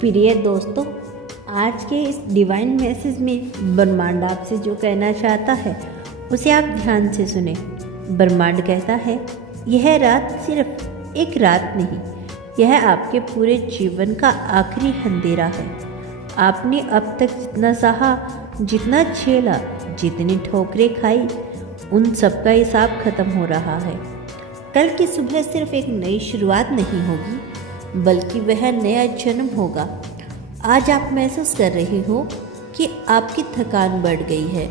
प्रिय दोस्तों, आज के इस डिवाइन मैसेज में ब्रह्मांड आपसे जो कहना चाहता है उसे आप ध्यान से सुने। ब्रह्मांड कहता है, यह रात सिर्फ एक रात नहीं, यह आपके पूरे जीवन का आखिरी अंधेरा है। आपने अब तक जितना सहा, जितना झेला, जितनी ठोकरें खाई, उन सब का हिसाब खत्म हो रहा है। कल की सुबह सिर्फ एक नई शुरुआत नहीं होगी, बल्कि वह नया जन्म होगा। आज आप महसूस कर रहे हो कि आपकी थकान बढ़ गई है,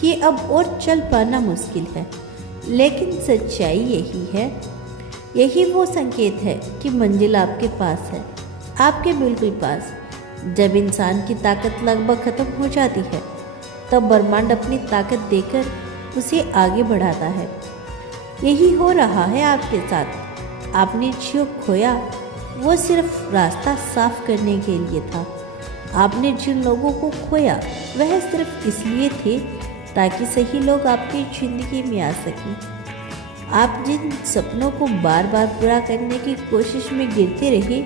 कि अब और चल पाना मुश्किल है, लेकिन सच्चाई यही है, यही वो संकेत है कि मंजिल आपके पास है, आपके बिल्कुल पास। जब इंसान की ताकत लगभग खत्म हो जाती है, तब ब्रह्मांड अपनी ताकत देकर उसे आगे बढ़ाता है। यही हो रहा है आपके साथ। आपने जो खोया वो सिर्फ रास्ता साफ करने के लिए था। आपने जिन लोगों को खोया वह सिर्फ इसलिए थे ताकि सही लोग आपकी ज़िंदगी में आ सकें। आप जिन सपनों को बार बार पूरा करने की कोशिश में गिरते रहे,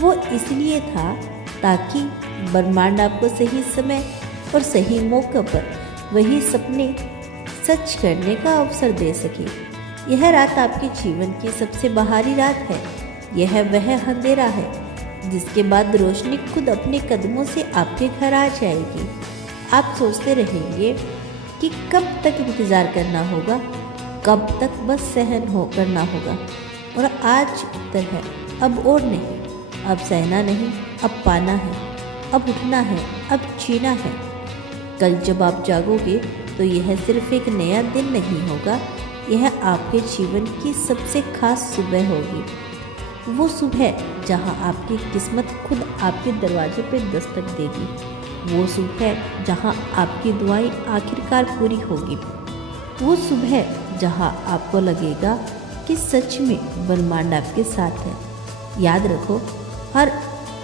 वो इसलिए था ताकि ब्रह्मांड आपको सही समय और सही मौके पर वही सपने सच करने का अवसर दे सके। यह रात आपके जीवन की सबसे बाहरी रात है। यह वह अंधेरा है जिसके बाद रोशनी खुद अपने कदमों से आपके घर आ जाएगी। आप सोचते रहेंगे कि कब तक इंतज़ार करना होगा, कब तक बस करना होगा। और आज उत्तर है, अब और नहीं। अब सहना नहीं, अब पाना है, अब उठना है, अब जीना है। कल जब आप जागोगे तो यह सिर्फ एक नया दिन नहीं होगा, यह आपके जीवन की सबसे खास सुबह होगी। वो सुबह जहां आपकी किस्मत खुद आपके दरवाजे पर दस्तक देगी। वो सुबह जहां आपकी दुआएं आखिरकार पूरी होगी। वो सुबह जहां आपको लगेगा कि सच में ब्रह्मांड आपके साथ है। याद रखो, हर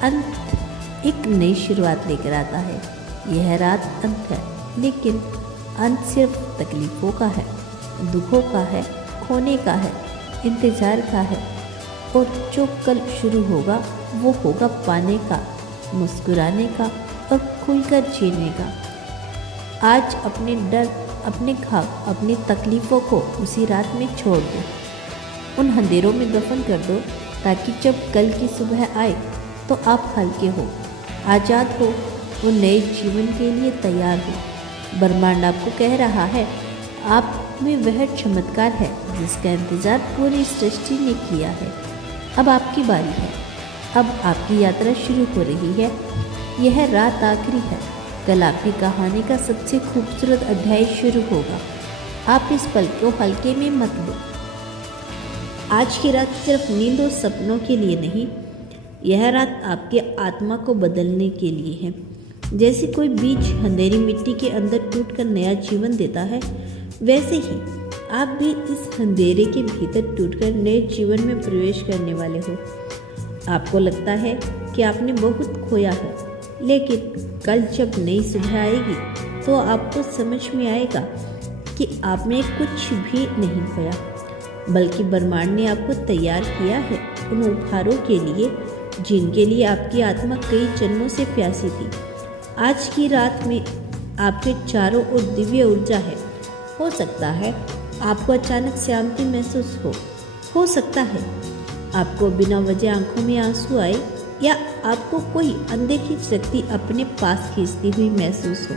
अंत एक नई शुरुआत लेकर आता है। यह रात अंत है, लेकिन अंत सिर्फ तकलीफ़ों का है, दुखों का है, खोने का है, इंतज़ार का है। और जो कल शुरू होगा वो होगा पाने का, मुस्कुराने का और खुलकर जीने का। आज अपने डर, अपने घाव, अपनी तकलीफ़ों को उसी रात में छोड़ दो, उन अंधेरों में दफन कर दो, ताकि जब कल की सुबह आए तो आप हल्के हो, आज़ाद हो, वो नए जीवन के लिए तैयार हो। ब्रह्मांड आपको कह रहा है, आप में वह चमत्कार है जिसका इंतज़ार पूरी सृष्टि ने किया है। अब आपकी बारी है, अब आपकी यात्रा शुरू हो रही है। यह रात आखिरी है, कल आपकी कहानी का सबसे खूबसूरत अध्याय शुरू होगा। आप इस पल को हल्के में मत लो। आज की रात सिर्फ नींद और सपनों के लिए नहीं, यह रात आपके आत्मा को बदलने के लिए है। जैसे कोई बीज अंधेरी मिट्टी के अंदर टूटकर नया जीवन देता है, वैसे ही आप भी इस अंधेरे के भीतर टूटकर नए जीवन में प्रवेश करने वाले हो। आपको लगता है कि आपने बहुत खोया है, लेकिन कल जब नई सुबह आएगी तो आपको समझ में आएगा कि आपने कुछ भी नहीं खोया, बल्कि ब्रह्मांड ने आपको तैयार किया है उन उपहारों के लिए जिनके लिए आपकी आत्मा कई जन्मों से प्यासी थी। आज की रात में आपके चारों ओर दिव्य ऊर्जा है। हो सकता है आपको अचानक शांति महसूस हो सकता है आपको बिना वजह आंखों में आंसू आए, या आपको कोई अनदेखी शक्ति अपने पास खींचती हुई महसूस हो।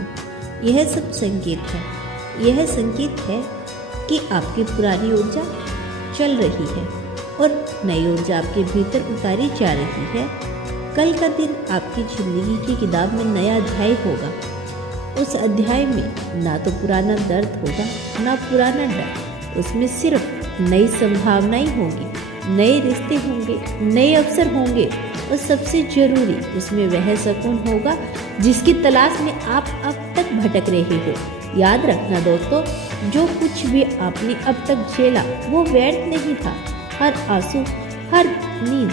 यह सब संकेत है, यह संकेत है कि आपकी पुरानी ऊर्जा चल रही है और नई ऊर्जा आपके भीतर उतारी जा रही है। कल का दिन आपकी जिंदगी की किताब में नया अध्याय होगा। उस अध्याय में ना तो पुराना दर्द होगा, ना पुराना डर। उसमें सिर्फ नई संभावनाएं होंगी, नए रिश्ते होंगे, नए अवसर होंगे, और सबसे जरूरी उसमें वह सुकून होगा जिसकी तलाश में आप अब तक भटक रहे हो। याद रखना दोस्तों, जो कुछ भी आपने अब तक झेला वो व्यर्थ नहीं था। हर आंसू, हर नींद,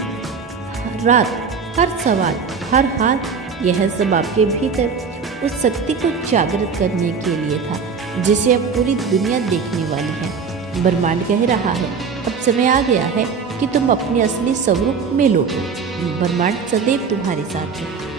हर रात, हर सवाल, हर हार, यह सब आपके भीतर उस शक्ति को जागृत करने के लिए था जिसे अब पूरी दुनिया देखने वाली है। ब्रह्मांड कह रहा है, अब समय आ गया है कि तुम अपने असली स्वरूप में लोगे। ब्रह्मांड सदैव तुम्हारे साथ है।